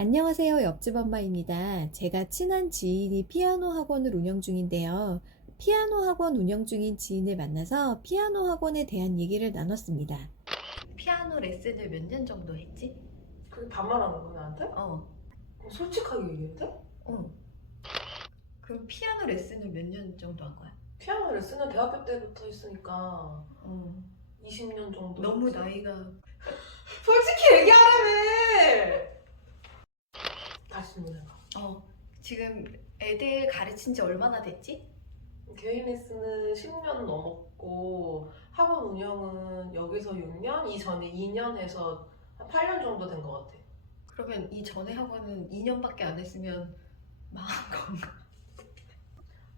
안녕하세요. 옆집 엄마입니다. 제가 친한 지인이 피아노 학원을 운영 중인데요. 피아노 학원 운영 중인 지인을 만나서 피아노 학원에 대한 얘기를 나눴습니다. 피아노 레슨을 몇 년 정도 했지? 그게 반말하는 거야 나한테? 어, 그럼 솔직하게 얘기해도 돼? 어. 그럼 피아노 레슨을 몇 년 정도 한 거야? 피아노 레슨은 대학교 때부터 했으니까 어. 20년 정도 너무 했지. 나이가 솔직히 얘기하라며 다시 질문해봐 어, 지금 애들 가르친 지 얼마나 됐지? 개인 레슨은 10년 넘었고 학원 운영은 여기서 6년, 이전에 2년 해서 한 8년 정도 된 것 같아 그러면 이 전에 학원은 2년밖에 안 했으면 망한 건가?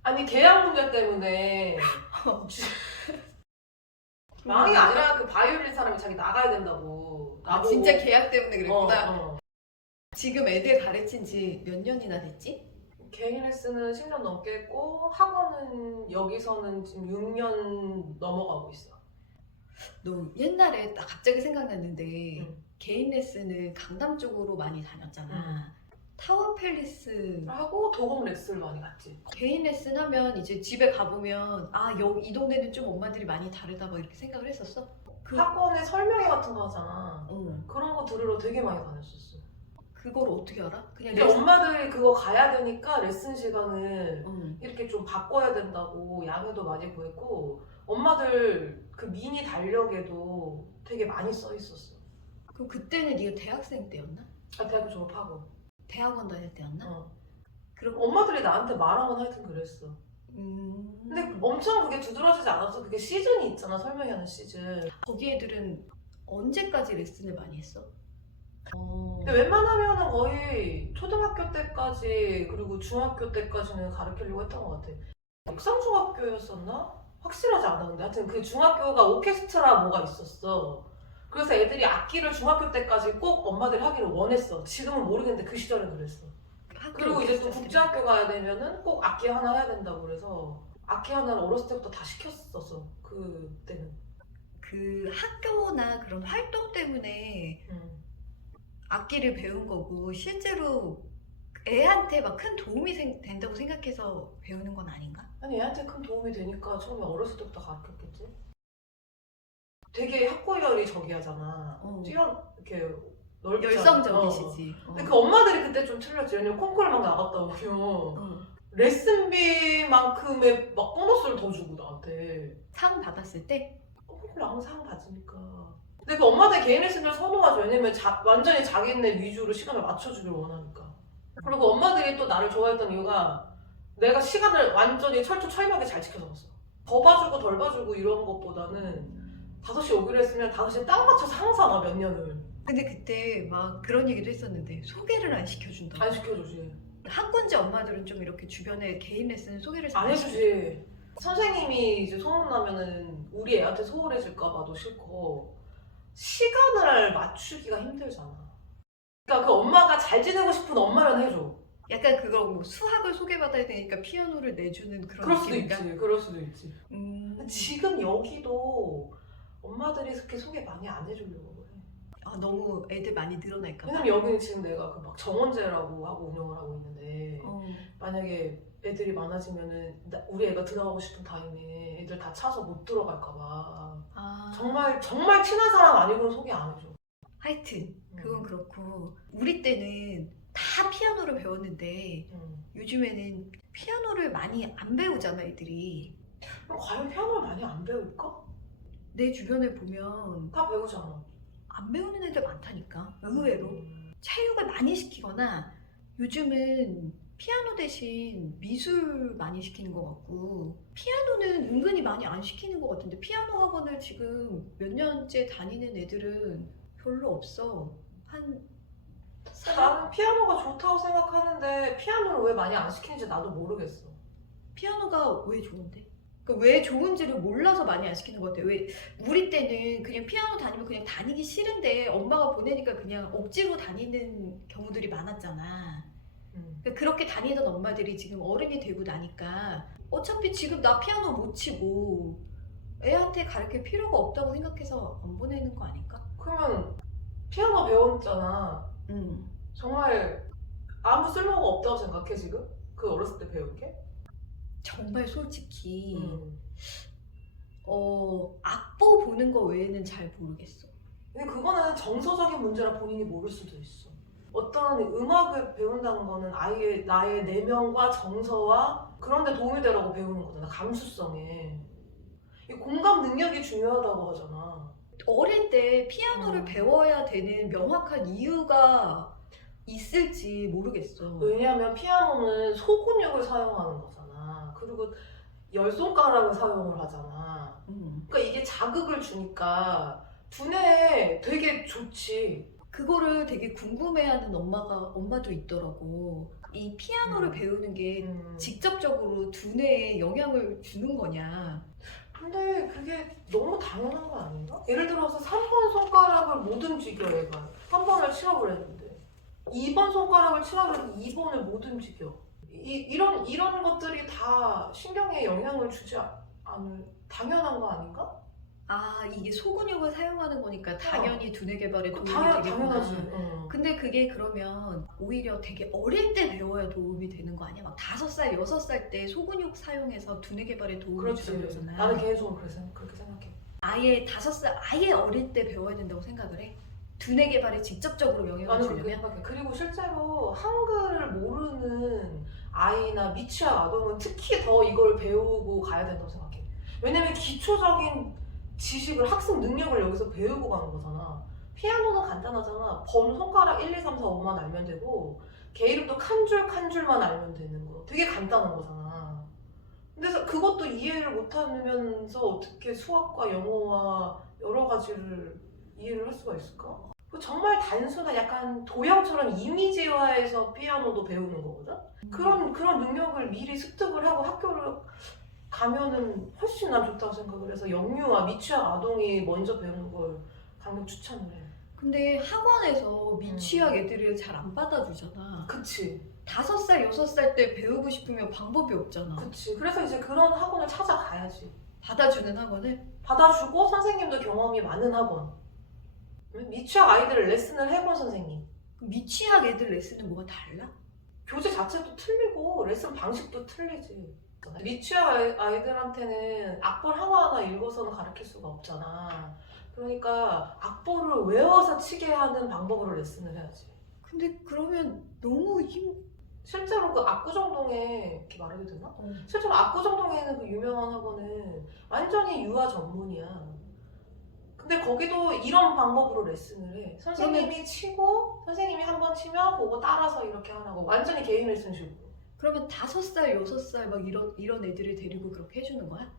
아니 계약 문제 때문에 망이 아니라 그 바이올린 사람이 자기 나가야 된다고 아, 나보고. 진짜 계약 때문에 어, 그랬구나. 어. 지금 애들 가르친 지 몇 년이나 됐지? 개인 레슨은 10년 넘게 했고 학원은 여기서는 지금 6년 넘어가고 있어. 너 옛날에 딱 갑자기 생각났는데 응. 개인 레슨을 강남 쪽으로 많이 다녔잖아. 타워 팰리스 하고 도금 레슨을 많이 갔지. 개인 레슨 하면 이제 집에 가보면 아 여기 이 동네는 좀 엄마들이 많이 다르다 막 이렇게 생각을 했었어. 그 학원에 설명회 같은 거 하잖아. 응. 그런 거 들으러 되게 많이 다녔었어. 그걸 어떻게 알아? 그냥 근데 엄마들이 그거 가야 되니까 레슨 시간을 응. 이렇게 좀 바꿔야 된다고 양해도 많이 구했고 엄마들 그 미니 달력에도 되게 많이 써 있었어. 그럼 그때는 네가 대학생 때였나? 아, 대학교 졸업하고. 대학원 다닐 때였나? 어. 그럼 엄마들이 나한테 말하면 하여튼 그랬어. 음. 근데 엄청 그게 두드러지지 않아서 그게 시즌이 있잖아 설명하는 시즌 거기 애들은 언제까지 레슨을 많이 했어? 어. 근데 웬만하면은 거의 초등학교 때까지 그리고 중학교 때까지는 가르치려고 했던 것 같아 육상중학교였었나? 확실하지 않아 근데 하여튼 그 중학교가 오케스트라 뭐가 있었어 그래서 애들이 악기를 중학교 때까지 꼭 엄마들이 하기를 원했어 지금은 모르겠는데 그 시절엔 그랬어 그리고 이제 또 국제학교 가야 되면은 꼭 악기 하나 해야 된다고 그래서 악기 하나를 어렸을 때부터 다 시켰었어 그때는 그 학교나 그런 활동 때문에 음. 악기를 배운 거고 실제로 애한테 막 큰 도움이 생- 된다고 생각해서 배우는 건 아닌가? 아니 얘한테 큰 도움이 되니까 처음에 어렸을 때부터 가르쳤겠지. 되게 학구열이 저기 하잖아. 어. 뛰어 이렇게. 어. 열성적이시지. 어. 근데 그 엄마들이 그때 좀 틀렸지. 왜냐면 콩쿠르 막 나갔다 오면 어. 레슨비만큼의 막 보너스를 더 주고 나한테. 상 받았을 때 콩쿠르 아무 상 받으니까. 근데 그 엄마들 개인 레슨을 선호하죠. 왜냐면 자- 완전히 자기네 위주로 시간을 맞춰주길 원하니까. 그리고 엄마들이 또 나를 좋아했던 이유가 내가 시간을 완전히 철두 철벽에 잘 지켜서 갔어. 더 봐주고 덜 봐주고 이런 것보다는 5시 오기로 했으면 5시에 딱 맞춰서 항상 와, 몇 년을. 근데 그때 막 그런 얘기도 했었는데 소개를 안 시켜준다. 안 시켜주지. 학군지 엄마들은 좀 이렇게 주변에 개인 레슨 소개를 안잘 해주지. 선생님이 이제 소문나면은 우리 애한테 소홀해질까봐도 싫고 시간을 맞추기가 힘들잖아. 그러니까 그 엄마가 잘 지내고 싶은 엄마면 해줘. 약간 그거 뭐 수학을 소개받아야 되니까 피아노를 내주는 그런 그럴 수도 느낌인가? 있지. 그럴 수도 있지. 음. 지금 여기도 엄마들이 그렇게 소개 많이 안 해주려고 그래. 아 너무 애들 많이 늘어날까 봐. 왜냐면 여기는 지금 내가 그 막 정원제라고 하고 운영을 하고 있는데 어. 만약에 애들이 많아지면은 나- 우리 애가 들어가고 싶은 타임에 애들 다 차서 못 들어갈까봐 아. 정말 정말 친한 사람 아니고는 소개 안 해줘. 하여튼 그건 음. 그렇고 우리 때는 다 피아노를 배웠는데 음. 요즘에는 피아노를 많이 안 배우잖아 애들이 그럼 과연 피아노를 많이 안 배울까? 내 주변에 보면 다 배우잖아. 안 배우는 애들 많다니까 의외로 음. 체육을 많이 시키거나 요즘은 피아노 대신 미술 많이 시키는 것 같고 피아노는 은근히 많이 안 시키는 것 같은데 피아노 학원을 지금 몇 년째 다니는 애들은 별로 없어 한 나는 피아노가 좋다고 생각하는데 피아노를 왜 많이 안 시키는지 나도 모르겠어. 피아노가 왜 좋은데? 그러니까 왜 좋은지를 몰라서 많이 안 시키는 것 같아요. 왜 우리 때는 그냥 피아노 다니면 그냥 다니기 싫은데 엄마가 보내니까 그냥 억지로 다니는 경우들이 많았잖아. 음. 그러니까 그렇게 다니던 엄마들이 지금 어른이 되고 나니까 어차피 지금 나 피아노 못 치고 애한테 가르칠 필요가 없다고 생각해서 안 보내는 거 아닐까? 그러면 피아노 배웠잖아. 응. 정말 아무 쓸모가 없다고 생각해 지금? 그 어렸을 때 배운 게? 정말 솔직히 음. 어 악보 보는 거 외에는 잘 모르겠어. 근데 그거는 정서적인 문제라 본인이 모를 수도 있어. 어떤 음악을 배운다는 거는 아예 나의 내면과 정서와 그런 데 도움이 되라고 배우는 거잖아. 감수성에. 이 공감 능력이 중요하다고 하잖아. 어릴 때 피아노를 음. 배워야 되는 명확한 이유가 있을지 모르겠어. 왜냐하면 피아노는 소근육을 사용하는 거잖아. 그리고 열 손가락을 사용을 하잖아. 음. 그러니까 이게 자극을 주니까 두뇌에 되게 좋지. 그거를 되게 궁금해하는 엄마가 엄마도 있더라고. 이 피아노를 음. 배우는 게 음. 직접적으로 두뇌에 영향을 주는 거냐? 근데 그게 너무 당연한 거 아닌가? 예를 들어서 3번 손가락을 못 움직여 얘가 3번을 치라고 했는데 2번 손가락을 치라고 했는데 2번을 못 움직여 이, 이런 이런 것들이 다 신경에 영향을 주지 아- 않을 당연한 거 아닌가? 아 이게 소근육을 사용하는 거니까 당연히 두뇌 개발에 그 도움이 당연, 되겠구나. 당연하지 응. 근데 그게 그러면 오히려 되게 어릴 때 배워야 도움이 되는 거 아니야? 막 다섯 살, 여섯 살 때 소근육 사용해서 두뇌 개발에 도움이 그렇지 그러잖아. 나는 그렇게, 생각- 그렇게 생각해 아예 다섯 살, 아예 어릴 때 배워야 된다고 생각을 해? 두뇌 개발에 직접적으로 영향을 나는 그렇게 주려면? 생각해 그리고 실제로 한글을 모르는 아이나 미취학 아동은 특히 더 이걸 배우고 가야 된다고 생각해 왜냐면 기초적인 지식을 학습 능력을 여기서 배우고 가는 거잖아 피아노는 간단하잖아 번 손가락 1, 2, 3, 4, 5만 알면 되고 개 이름도 칸 줄 칸 줄만 알면 되는 거 되게 간단한 거잖아 근데 그것도 이해를 못하면서 어떻게 수학과 영어와 여러 가지를 이해를 할 수가 있을까? 그 정말 단순한 약간 도형처럼 이미지화해서 피아노도 배우는 거거든. 그런 그런 능력을 미리 습득을 하고 학교를 가면은 훨씬 난 좋다고 생각을 해서 영유아 미취학 아동이 먼저 배우는 걸 강력 추천을 해. 근데 학원에서 미취학 애들을 잘 안 받아주잖아. 그치, 다섯 살, 여섯 살 때 배우고 싶으면 방법이 없잖아. 그치. 그래서 이제 그런 학원을 찾아가야지. 받아주는 학원을? 받아주고 선생님도 경험이 많은 학원. 미취학 아이들을 레슨을 해본 선생님. 미취학 애들 레슨은 뭐가 달라? 교재 자체도 틀리고 레슨 방식도 틀리지. 미취학 아이- 아이들한테는 악보를 하나하나 읽어서는 가르칠 수가 없잖아. 그러니까 악보를 외워서 치게 하는 방법으로 레슨을 해야지. 근데 그러면 너무 힘... 실제로 그 압구정동에 이렇게 말해도 되나? 어. 실제로 압구정동에 있는 그 유명한 학원은 완전히 유아 전문이야. 근데 거기도 이런 방법으로 레슨을 해. 선생님이 치고 선생님이 한 번 치면 그거 따라서 이렇게 하라고 완전히 개인 레슨식으로. 그러면 다섯 살, 여섯 살 막 이런 이런 애들을 데리고 그렇게 해주는 거야?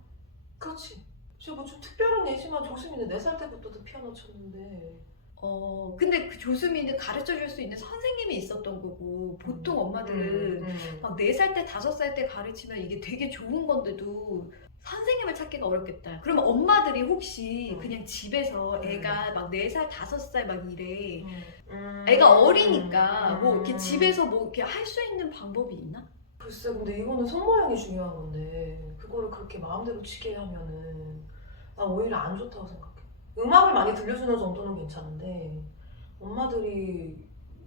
그렇지. 진짜 뭐좀 특별한 예지만 조수미는 4살 때부터도 피아노 쳤는데 어 근데 그 조수미는 가르쳐 줄 수 있는 선생님이 있었던 거고 보통 엄마들은 음, 음. 막네 살 때 다섯 살 때 가르치면 이게 되게 좋은 건데도 선생님을 찾기가 어렵겠다. 그러면 엄마들이 혹시 음. 그냥 집에서 음. 애가 막네살 다섯 살막 이래. 음. 애가 어리니까 뭐 이렇게 음. 집에서 뭐 이렇게 할 수 있는 방법이 있나? 글쎄 근데 이거는 손모양이 중요한 건데 그거를 그렇게 마음대로 치게 하면은 난 오히려 안 좋다고 생각해 음악을 많이 들려주는 정도는 괜찮은데 엄마들이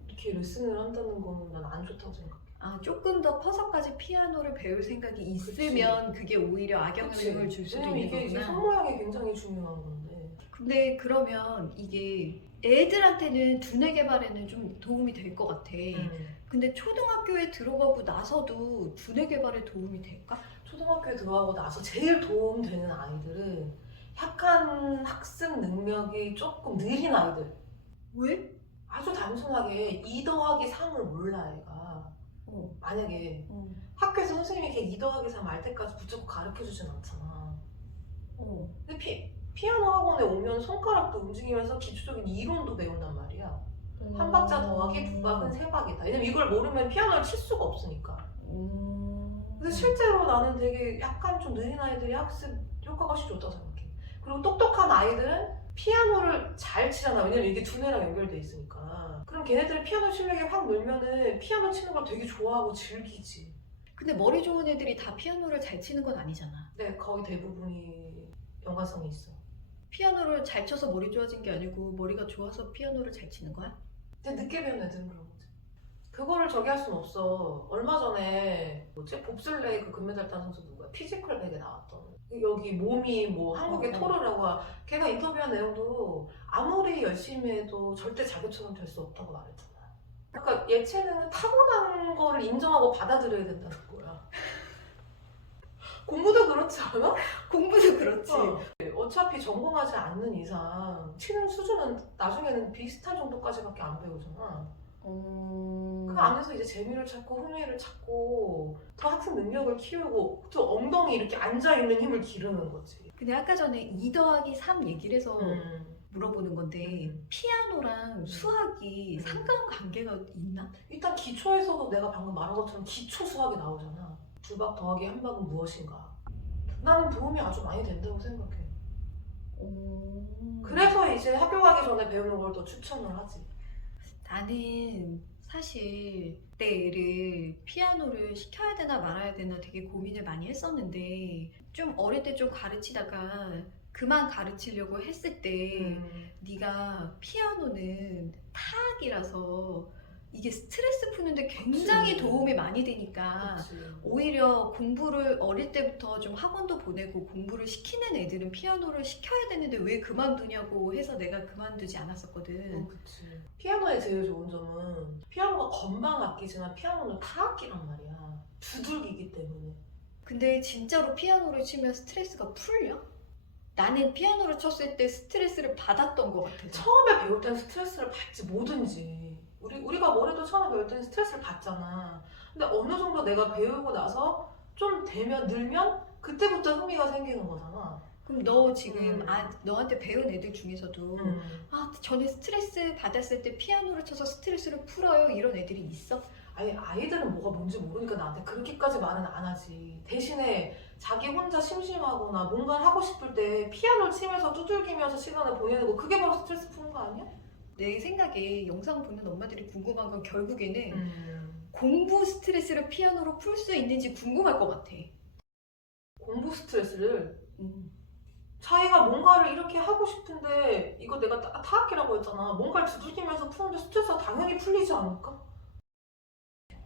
이렇게 레슨을 한다는 거는 난 안 좋다고 생각해 아 조금 더 커서까지 피아노를 배울 생각이 있으면 그게 오히려 악영향을 줄 수도 왜냐면 있는 이게 이제 거구나. 손모양이 굉장히 중요한 건데 근데 그러면 이게 애들한테는 두뇌 개발에는 좀 도움이 될 것 같아. 음. 근데 초등학교에 들어가고 나서도 두뇌 개발에 도움이 될까? 초등학교에 들어가고 나서 제일 도움되는 아이들은 약간 학습 능력이 조금 느린 아이들 왜? 아주 단순하게 2 더하기 3을 몰라 애가 어, 만약에 어, 학교에서 선생님이 걔 2 더하기 3 알 때까지 붙잡고 가르쳐 주진 않잖아 어. 근데 피, 피아노 학원에 오면 손가락도 움직이면서 기초적인 이론도 배운단 말이야 한 박자 더하기 두 박은 세 박이다 왜냐면 이걸 모르면 피아노를 칠 수가 없으니까 음. 근데 실제로 나는 되게 약간 좀 느린 아이들이 학습 효과가 훨씬 좋다고 생각해. 그리고 똑똑한 아이들은 피아노를 잘 치잖아. 왜냐면 이게 두뇌랑 연결돼 있으니까. 걔네들 피아노 실력이 확 늘면은 피아노 치는 걸 되게 좋아하고 즐기지. 근데 머리 좋은 애들이 다 피아노를 잘 치는 건 아니잖아. 네, 거의 대부분이 연관성이 있어. 피아노를 잘 쳐서 머리 좋아진 게 아니고 머리가 좋아서 피아노를 잘 치는 거야? 근데 늦게 배운 애들은 그런 거지. 저기 할순 없어. 얼마 전에 뭐지 봅슬레이 그 금메달 딴 선수 누구야? 피지컬 백에 나왔던. 여기 몸이 뭐 한국의 어, 어. 토르라고 걔가 인터뷰한 내용도 아무리 열심히 해도 절대 자기처럼 될 수 없다고 말했잖아. 그러니까 예체능은 타고난 거를 인정하고 받아들여야 된다는 거야. 공부도 그렇지 않아? 공부도 그렇지. 어. 어차피 전공하지 않는 이상 치는 수준은 나중에는 비슷한 정도까지밖에 안 배우잖아. 어... 그 안에서 이제 재미를 찾고 흥미를 찾고 더 학습 능력을 키우고 또 엉덩이 이렇게 앉아있는 힘을 기르는 거지. 근데 아까 전에 2 더하기 3 얘기를 해서 음. 물어보는 건데 음. 피아노랑 수학이 음. 상관관계가 있나? 일단 기초에서도 내가 방금 말한 것처럼 기초 수학이 나오잖아. 두 박 더하기 한 박은 무엇인가. 나는 도움이 아주 많이 된다고 생각해. 어... 그래서 이제 학교 가기 전에 배우는 걸 더 추천을 하지. 나는 사실 내 애를 피아노를 시켜야 되나 말아야 되나 되게 고민을 많이 했었는데 좀 어릴 때 좀 가르치다가 그만 가르치려고 했을 때 음. 네가 피아노는 타악이라서 이게 스트레스 푸는데 굉장히 그치. 도움이 많이 되니까 그치. 오히려 공부를 어릴 때부터 좀 학원도 보내고 공부를 시키는 애들은 피아노를 시켜야 되는데 왜 그만두냐고 해서 내가 그만두지 않았었거든. 어, 그치. 피아노의 제일 좋은 점은 피아노가 건반 악기지만 피아노는 타악기란 말이야. 두들기기 때문에. 근데 진짜로 피아노를 치면 스트레스가 풀려? 나는 피아노를 쳤을 때 스트레스를 받았던 것 같아서. 처음에 배울 때는 스트레스를 받지 뭐든지. 우리, 우리가 뭐래도 처음에 배울 때는 스트레스를 받잖아. 근데 어느 정도 내가 배우고 나서 좀 되면, 늘면 그때부터 흥미가 생기는 거잖아. 그럼 너 지금 음. 아 너한테 배운 애들 중에서도 아 전에 스트레스 받았을 때 피아노를 쳐서 스트레스를 풀어요 이런 애들이 있어? 아니 아이들은 뭐가 뭔지 모르니까 나한테 그렇게까지 말은 안 하지. 대신에 자기 혼자 심심하거나 뭔가를 하고 싶을 때 피아노 치면서 두들기면서 시간을 보내는 거 그게 바로 스트레스 푸는 거 아니야? 내 생각에 영상 보는 엄마들이 궁금한 건 결국에는 음. 공부 스트레스를 피아노로 풀 수 있는지 궁금할 것 같아. 공부 스트레스를 음. 자기가 뭔가를 이렇게 하고 싶은데 이거 내가 타- 타악기라고 했잖아. 뭔가를 두들기면서 푸는데 스트레스가 당연히 풀리지 않을까?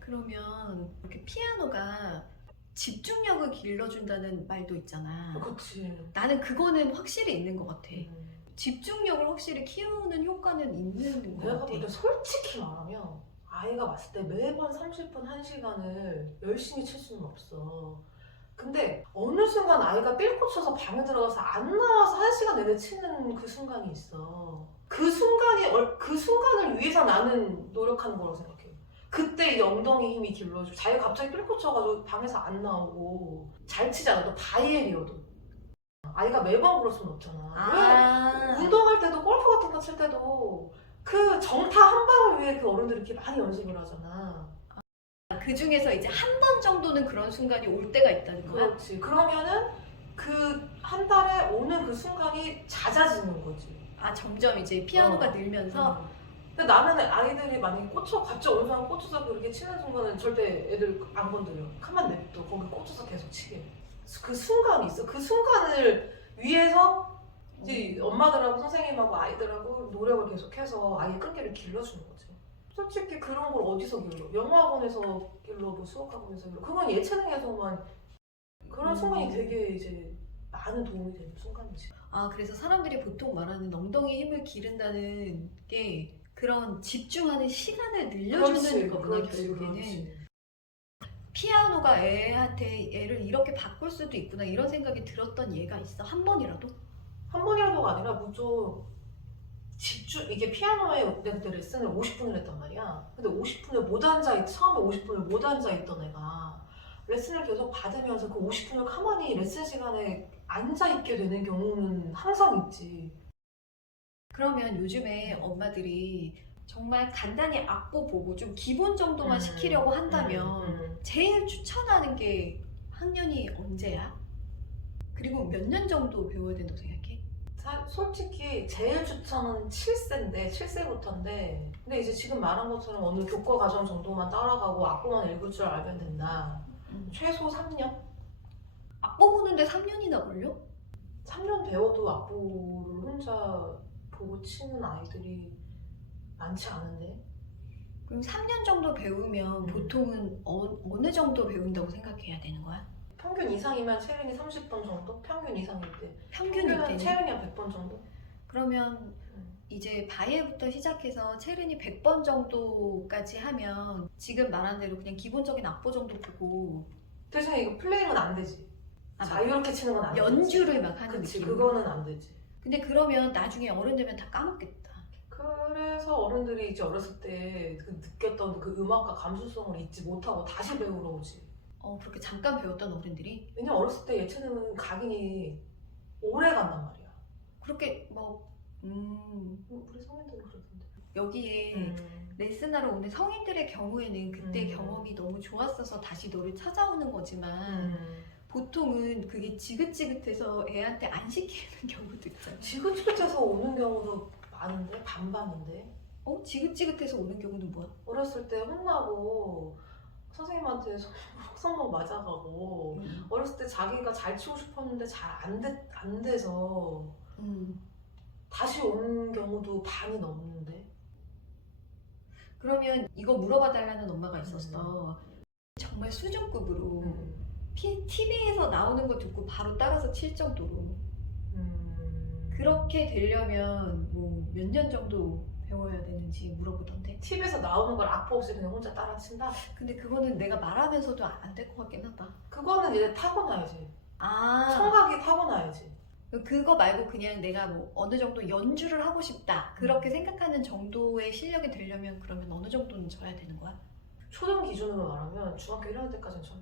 그러면 이렇게 피아노가 집중력을 길러준다는 말도 있잖아. 그치. 나는 그거는 확실히 있는 것 같아. 음. 집중력을 확실히 키우는 효과는 있는 것 내가 같아. 볼때 솔직히 말하면 아이가 왔을 때 매번 30분, 1시간을 열심히 칠 수는 없어. 근데 어느 순간 아이가 삘고 쳐서 방에 들어가서 안 나와서 1시간 내내 치는 그 순간이 있어. 그 순간이, 얼- 그 순간을 위해서 나는 노력하는 거라고 생각해. 그때 이제 엉덩이 힘이 길러주고 자기가 갑자기 삘고 쳐가지고 방에서 안 나오고 잘 치잖아. 또 바이엘이어도. 아이가 매번 그럴 수는 없잖아. 왜 아, 운동할 때도 골프 같은 거 칠 때도 그 정타 한 방을 위해 그 어른들이 이렇게 많이 연습을 하잖아. 그 중에서 이제 한 번 정도는 그런 순간이 올 때가 있다는 거야. 그렇지. 그러면은 그 한 달에 오는 그 순간이 잦아지는 거지. 아 점점 이제 피아노가 어. 늘면서 음. 근데 나는 아이들이 만약에 꽂혀 갑자기 어느 순간 꽂혀서 그렇게 치는 순간은 절대 애들 안 건드려. 가만 냅둬. 거기 꽂혀서 계속 치게. 그 순간이 있어. 그 순간을 위해서 이제 엄마들하고 선생님하고 아이들하고 노력을 계속해서 아이의 끈기를 길러주는 거지. 솔직히 그런 걸 어디서 길러? 영어학원에서 길러, 뭐 수학학원에서 길러. 그건 예체능에서만 그런 음. 순간이 되게 이제 많은 도움이 되는 순간이지. 아 그래서 사람들이 보통 말하는 엉덩이 힘을 기른다는 게 그런 집중하는 시간을 늘려주는 거구나 결국에는 그렇지. 피아노가 애한테 애를 이렇게 바꿀 수도 있구나 이런 생각이 들었던 예가 있어 한 번이라도 한 번이라도가 아니라 무조 집중 이게 피아노에 그때 레슨을 50분을 했단 말이야. 근데 50분을 못 앉아 있 처음에 50분을 못 앉아 있던 애가 레슨을 계속 받으면서 그 50분을 가만히 레슨 시간에 앉아 있게 되는 경우는 항상 있지. 그러면 요즘에 엄마들이 정말 간단히 악보 보고 좀 기본 정도만 음, 시키려고 한다면 음, 음. 제일 추천하는 게 학년이 언제야? 그리고 몇 년 정도 배워야 된다고 생각해? 사- 솔직히 제일 추천은 7세인데 7세부터인데 근데 이제 지금 말한 것처럼 어느 교과 과정 정도만 따라가고 악보만 읽을 줄 알면 된다. 최소 3년? 악보 보는데 3년이나 걸려? 3년 배워도 악보를 혼자 보고 치는 아이들이 많지 않은데 그럼 3년 정도 배우면 음. 보통은 어, 어느 정도 배운다고 생각해야 되는 거야? 평균 이상이면 채윤이 30번 정도? 평균 이상일 때. 평균일 평균은 때는? 채윤이 한 100번 정도? 그러면 음. 이제 바이에부터 시작해서 체른이 100번 정도까지 하면 지금 말한 대로 그냥 기본적인 악보 정도 보고 대신에 이거 플레이는 안 되지. 아, 자유롭게 치는 건 안 되지. 연주를 막 하는 그치, 느낌. 그거는 안 되지. 근데 그러면 나중에 어른 되면 다 까먹겠다. 그래서 어른들이 이제 어렸을 때 그 느꼈던 그 음악과 감수성을 잊지 못하고 다시 배우러 오지. 어 그렇게 잠깐 배웠던 어른들이 왜냐면 어렸을 때 예체능은 각인이 오래 간단 말이야. 그렇게 뭐 음, 우리 성인들은 그러던데. 여기에 음. 레슨하러 오는 성인들의 경우에는 그때 음. 경험이 너무 좋았어서 다시 너를 찾아오는 거지만 음. 보통은 그게 지긋지긋해서 애한테 안 시키는 경우도 있잖아. 지긋지긋해서 오는 경우도 많은데 반반인데 어 지긋지긋해서 오는 경우는 뭐야? 어렸을 때 혼나고 선생님한테 속성목 맞아가고 음. 어렸을 때 자기가 잘 치고 싶었는데 잘안 안 돼서 음. 다시 온 경우도 반이 넘는데 그러면 이거 물어봐 달라는 엄마가 있었어. 정말 수준급으로 음. TV에서 나오는 거 듣고 바로 따라서 칠 정도로 음. 그렇게 되려면 뭐 몇 년 정도 배워야 되는지 물어보던데. TV에서 나오는 걸 악보 없이 그냥 혼자 따라 친다? 근데 그거는 내가 말하면서도 안 될 것 같긴 하다. 그거는 이제 타고나야지. 아, 청각이 타고나야지. 그거 말고 그냥 내가 뭐 어느 정도 연주를 하고 싶다 그렇게 생각하는 정도의 실력이 되려면 그러면 어느 정도는 져야 되는 거야? 초등 기준으로 말하면 중학교 1학년 때까지는 쳐요.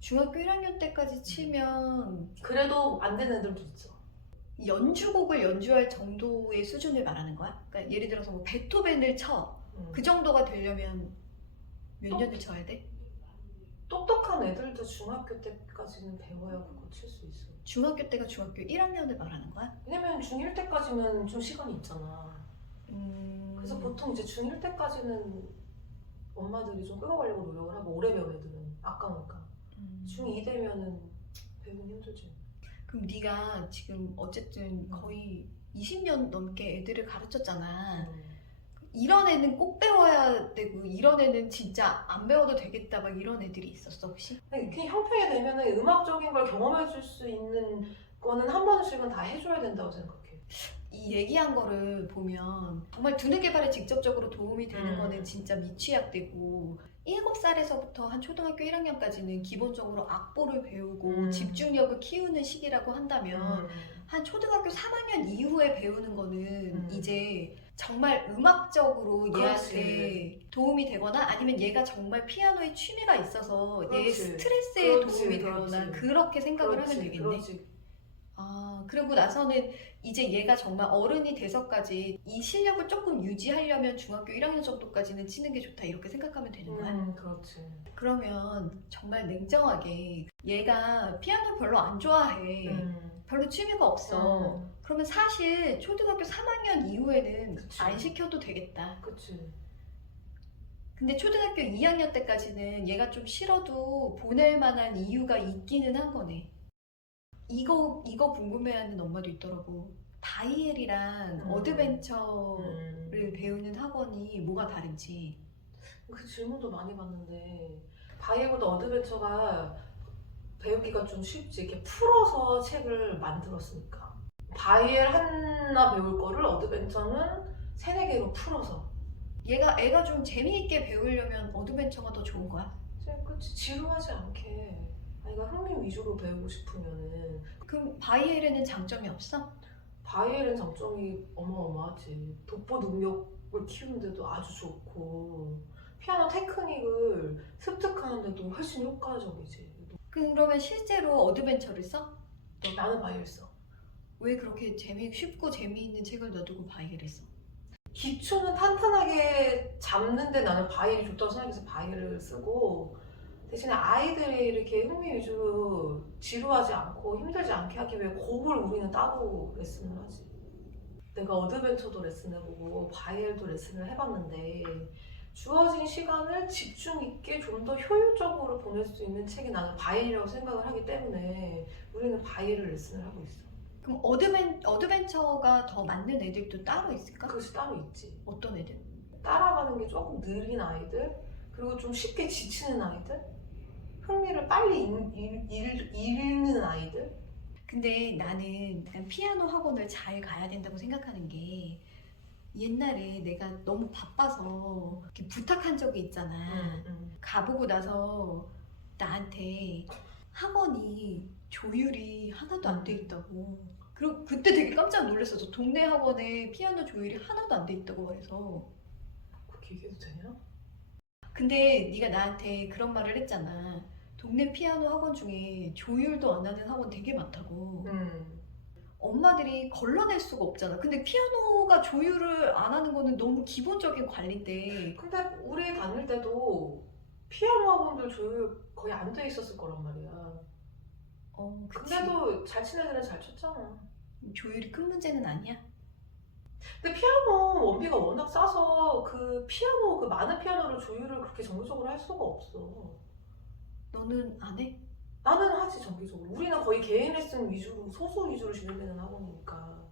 중학교 1학년 때까지 치면 그래도 안 되는 애들도 있어. 연주곡을 연주할 정도의 수준을 말하는 거야? 그러니까 예를 들어서 뭐 베토벤을 쳐. 음. 그 정도가 되려면 몇 년을 쳐야 돼? 똑똑한 애들도 중학교 때까지는 배워야 그거 칠 수 있어. 중학교 때가 중학교 1학년을 말하는 거야? 왜냐면 중1 때까지면 좀 시간이 있잖아. 음... 그래서 보통 이제 중1 때까지는 엄마들이 좀 끌어가려고 노력을 하고 오래 배운 애들은 아까우니까. 음... 중2 되면은 배우기 힘들지. 그럼 네가 지금 어쨌든 거의 20년 넘게 애들을 가르쳤잖아. 음. 이런 애는 꼭 배워야 되고 이런 애는 진짜 안 배워도 되겠다 막 이런 애들이 있었어 혹시? 그냥 형평이 되면은 음악적인 걸 경험해 줄 수 있는 거는 한 번씩은 다 해줘야 된다고 생각해. 이 얘기한 거를 보면 정말 두뇌 개발에 직접적으로 도움이 되는 음. 거는 진짜 미취학되고 7살에서부터 한 초등학교 1학년까지는 기본적으로 악보를 배우고 음. 집중력을 키우는 시기라고 한다면 한 초등학교 3학년 이후에 배우는 거는 음. 이제 정말 음악적으로 그렇지. 얘한테 도움이 되거나 아니면 얘가 정말 피아노에 취미가 있어서 얘 그렇지. 스트레스에 그렇지, 도움이 그렇지. 되거나 그렇게 생각을 그렇지, 하면 되겠네. 그렇지. 아, 그리고 나서는 이제 얘가 정말 어른이 돼서까지 이 실력을 조금 유지하려면 중학교 1학년 정도까지는 치는 게 좋다 이렇게 생각하면 되는 거야. 음, 그렇지. 그러면 정말 냉정하게 얘가 피아노 별로 안 좋아해. 음. 별로 취미가 없어. 음. 그러면 사실 초등학교 3학년 이후에는 그치. 안 시켜도 되겠다. 그치. 근데 초등학교 2학년 때까지는 얘가 좀 싫어도 보낼 만한 이유가 있기는 한 거네. 이거 이거 궁금해하는 엄마도 있더라고. 다이엘이랑 음. 어드벤처를 음. 배우는 학원이 뭐가 다른지. 그 질문도 많이 받는데 바이오보다 어드벤처가 배우기가 좀 쉽지 이렇게 풀어서 책을 만들었으니까 바이엘 하나 배울 거를 어드벤처는 세네 개로 풀어서 얘가 애가 좀 재미있게 배우려면 어드벤처가 더 좋은 거야. 그치 지루하지 않게 아이가 흥미 위주로 배우고 싶으면은 그럼 바이엘에는 장점이 없어? 바이엘은 장점이 어마어마하지 독보 능력을 키우는데도 아주 좋고 피아노 테크닉을 습득하는데도 훨씬 효과적이지 그러면 실제로 어드벤처를 써? 나는 바이엘 써 왜 그렇게 재미 쉽고 재미있는 책을 놔두고 바이엘을 써? 기초는 탄탄하게 잡는데 나는 바이엘이 좋다고 생각해서 바이엘을 쓰고 대신에 아이들이 이렇게 흥미 위주로 지루하지 않고 힘들지 않게 하기 위해 곡을 우리는 따로 레슨을 하지. 내가 어드벤처도 레슨해보고 바이엘도 레슨을 해봤는데 주어진 시간을 집중 있게 좀 더 효율적으로 보낼 수 있는 책이 나는 바이엘이라고 생각을 하기 때문에 우리는 바이엘을 레슨을 하고 있어. 그럼 어드벤, 어드벤처가 더 맞는 애들도 따로 있을까? 그것이 따로 있지. 어떤 애들? 따라가는 게 조금 느린 아이들 그리고 좀 쉽게 지치는 아이들 흥미를 빨리 잃, 잃, 잃, 잃는 아이들 근데 나는 약간 피아노 학원을 잘 가야 된다고 생각하는 게 옛날에 내가 너무 바빠서 이렇게 부탁한 적이 있잖아. 음. 가보고 나서 나한테 학원이 조율이 하나도 안 돼 있다고. 그리고 그때 되게 깜짝 놀랐었어. 동네 학원에 피아노 조율이 하나도 안 돼 있다고 그래서. 그렇게 얘기해도 되냐? 근데 네가 나한테 그런 말을 했잖아. 동네 피아노 학원 중에 조율도 안 하는 학원 되게 많다고. 음. 엄마들이 걸러낼 수가 없잖아. 근데 피아노가 조율을 안 하는 거는 너무 기본적인 관리인데. 근데 우리 다닐 때도 피아노 학원들 조율 거의 안 돼 있었을 거란 말이야 어, 그치. 근데도 잘 치는 애들은 잘 쳤잖아 조율이 큰 문제는 아니야. 근데 피아노 원비가 워낙 싸서 그 피아노 그 많은 피아노를 조율을 그렇게 정기적으로 할 수가 없어. 너는 안 해? 나는 하지 정기적으로. 우리는 거의 개인 레슨 위주로 소수 위주로 진행되는 학원이니까.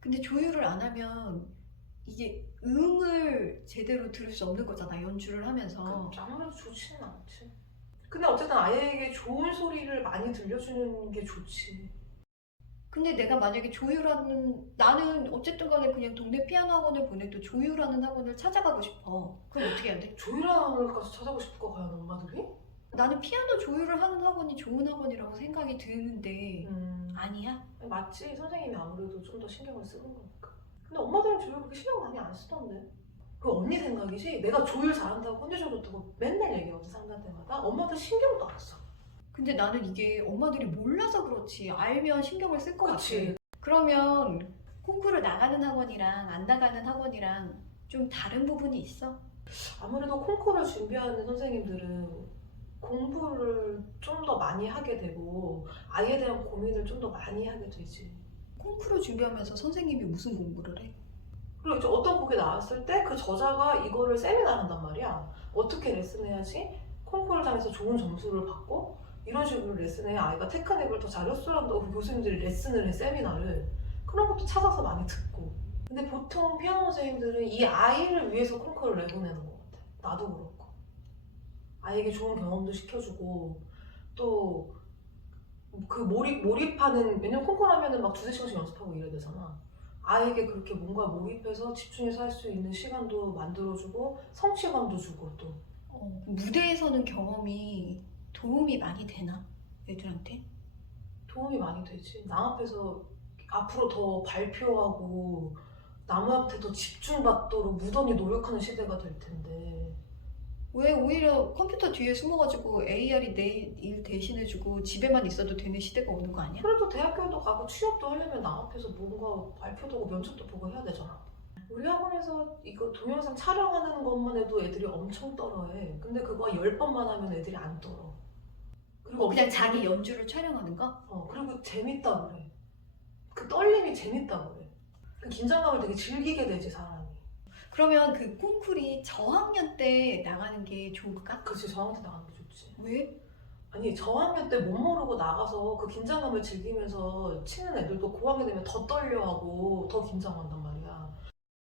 근데 조율을 안 하면 이게 음을 제대로 들을 수 없는 거잖아. 연주를 하면서. 그 아무래도 좋지는 않지. 근데 어쨌든 아이에게 좋은 소리를 많이 들려주는 게 좋지. 근데 내가 만약에 조율하는 나는 어쨌든 간에 그냥 동네 피아노 학원을 보내도 조율하는 학원을 찾아가고 싶어. 그럼 어떻게 해야 돼? 조율하는 가서 찾아보고 싶을 거 과연 엄마들이? 나는 피아노 조율을 하는 학원이 좋은 학원이라고 생각이 드는데 음. 아니야? 맞지. 선생님이 아무래도 좀 더 신경을 쓰는 거니까. 근데 엄마들은 조율 그렇게 신경 많이 안 쓰던데. 그 언니 생각이지. 내가 조율 잘한다고 컨디션 좋다고 맨날 얘기하거든 상담 때마다. 엄마들 신경도 안 써. 근데 나는 이게 엄마들이 몰라서 그렇지 알면 신경을 쓸 것 같아. 그치. 그러면 콩쿠르 나가는 학원이랑 안 나가는 학원이랑 좀 다른 부분이 있어? 아무래도 콩쿠르를 준비하는 선생님들은 공부를 좀 더 많이 하게 되고 아이에 대한 고민을 좀 더 많이 하게 되지. 콩쿠르 준비하면서 선생님이 무슨 공부를 해? 그리고 이제 어떤 곡이 나왔을 때 그 저자가 이거를 세미나를 한단 말이야. 어떻게 레슨해야지 콩쿠르장에서 좋은 점수를 받고 이런 식으로 레슨해야 아이가 테크닉을 더 잘 흡수한다고 그 교수님들이 레슨을 해 세미나를 그런 것도 찾아서 많이 듣고 근데 보통 피아노 선생님들은 이 아이를 위해서 콩쿠르를 내보내는 것 같아 나도 그렇고 아이에게 좋은 경험도 시켜주고 또 그 몰입, 몰입하는 왜냐면 콩쿠르 하면은 막 두세 시간씩 연습하고 이래야 되잖아 아이에게 그렇게 뭔가 몰입해서 집중해서 할 수 있는 시간도 만들어주고 성취감도 주고 또 어, 무대에 서는 경험이 도움이 많이 되나? 애들한테? 도움이 많이 되지. 남 앞에서 앞으로 더 발표하고 남한테 더 집중받도록 무던히 노력하는 시대가 될 텐데. 왜 오히려 컴퓨터 뒤에 숨어가지고 AR이 내 일 대신해주고 집에만 있어도 되는 시대가 오는 거 아니야? 그래도 대학교도 가고 취업도 하려면 남 앞에서 뭔가 발표도 하고 면접도 보고 해야 되잖아. 우리 학원에서 이거 동영상 촬영하는 것만 해도 애들이 엄청 떨어해. 근데 그거 열 번만 하면 애들이 안 떨어. 그리고 그냥 엄청 자기 연주를 촬영하는 거? 어, 그리고 재밌다 그래. 그 떨림이 재밌다 그래. 그 긴장감을 되게 즐기게 되지, 사람이. 그러면 그 콩쿨이 저학년 때 나가는 게 좋을까? 그치, 저한테 나가는 게 좋지. 왜? 아니, 저학년 때 못 모르고 나가서 그 긴장감을 즐기면서 치는 애들도 고학년 되면 더 떨려하고 더 긴장한단 말이야.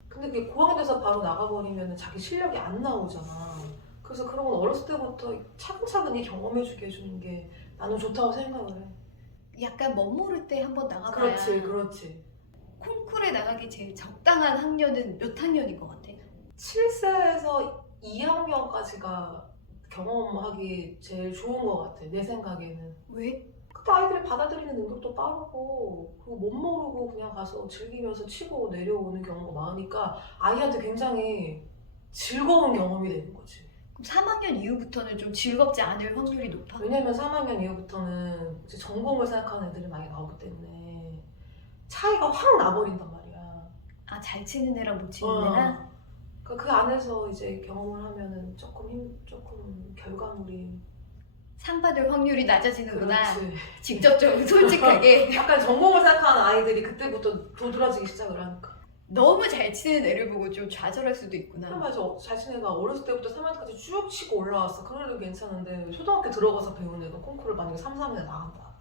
근데 그게 고학년 돼서 바로 나가버리면 자기 실력이 안 나오잖아. 그래서 그런 건 어렸을 때부터 차근차근히 경험해주게 해주는 게 나는 좋다고 생각을 해. 약간 멋모를 때 한번 나가봐야 그렇지, 그렇지. 콩쿨에 나가기 제일 적당한 학년은 몇 학년인 것 같아? 7세에서 2학년까지가 경험하기 제일 좋은 것 같아, 내 생각에는. 왜? 그때 아이들이 받아들이는 능력도 빠르고, 그리고 못 모르고 그냥 가서 즐기면서 치고 내려오는 경우가 많으니까 아이한테 굉장히 즐거운 경험이 되는 거지. 그럼 3학년 이후부터는 좀 즐겁지 않을 확률이 높아? 왜냐면 3학년 이후부터는 이제 전공을 생각하는 애들이 많이 나오기 때문에 차이가 확 나버린단 말이야. 아 잘 치는 애랑 못 치는 어. 애랑? 그러니까 그 안에서 이제 경험을 하면은 조금 힘, 조금 결과물이 상 받을 확률이 낮아지는구나 그렇지. 직접적으로 솔직하게 약간 전공을 생각하는 아이들이 그때부터 도드라지기 시작을 하니까. 너무 잘 치는 애를 보고 좀 좌절할 수도 그럼 있구나 맞아. 자신 애가 어렸을 때부터 3학년까지 쭉 치고 올라왔어. 그래도 괜찮은데 초등학교 들어가서 배운 애가 콩쿠르를 만약에 3, 4학년에 나간다.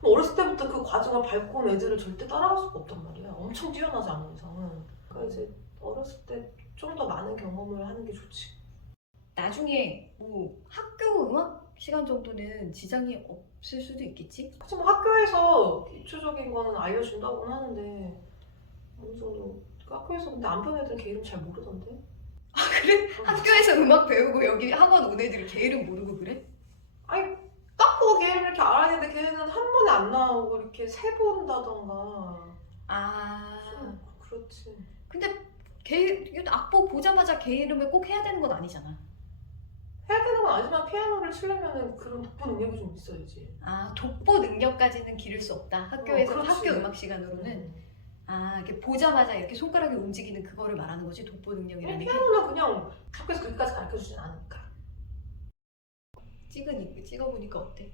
그럼 어렸을 때부터 그 과정을 밟고 온 애들을 절대 따라갈 수가 없단 말이야. 엄청 뛰어나지 않은 이상은. 그러니까 이제 어렸을 때 좀 더 많은 경험을 하는 게 좋지. 나중에 뭐 학교 음악 시간 정도는 지장이 없을 수도 있겠지? 하지만 학교에서 기초적인 거는 알려준다고는 하는데 어느 정도 그 학교에서 근데 안 배운 애들은 걔 이름 잘 모르던데. 아 그래? 학교에서 음악 배우고 여기 학원 온 애들이 걔 이름 모르고 그래? 아니 딱 보고 걔 이름 이렇게 알아야 되는데 걔는 한 번에 안 나오고 이렇게 세 본다던가. 아좀 그렇지. 근데 걔 악보 보자마자 걔 이름을 꼭 해야 되는 건 아니잖아. 해야 되는 건 아니지만 피아노를 치려면은 그런 독보 능력이 좀 있어야지. 아 독보 능력까지는 기를 수 없다. 학교에서 어. 학교 음악 시간으로는 아 이렇게 보자마자 이렇게 손가락이 움직이는 그거를 말하는 거지 독보 능력이라는 게 피아노는 그냥 학교에서 그렇게까지 가르쳐 주진 않으니까. 찍으니 찍어보니까 어때?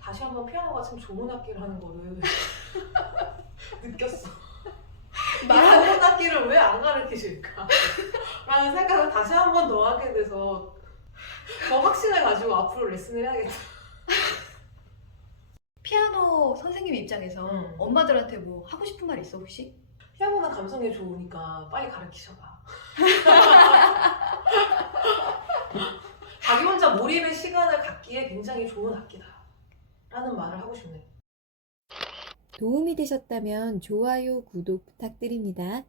다시 한번 피아노가 참 좋은 악기라는 거를 느꼈어. 이 말하는 악기를 왜 안 가르치실까? 라는 생각을 다시 한 번 더 하게 돼서 더 확신을 가지고 앞으로 레슨을 해야겠다. 피아노 선생님 입장에서 음. 엄마들한테 뭐 하고 싶은 말 있어 혹시? 피아노는 감성이 좋으니까 빨리 가르치셔봐. 자기 혼자 몰입의 시간을 갖기에 굉장히 좋은 악기다. 라는 말을 하고 싶네. 도움이 되셨다면 좋아요, 구독 부탁드립니다.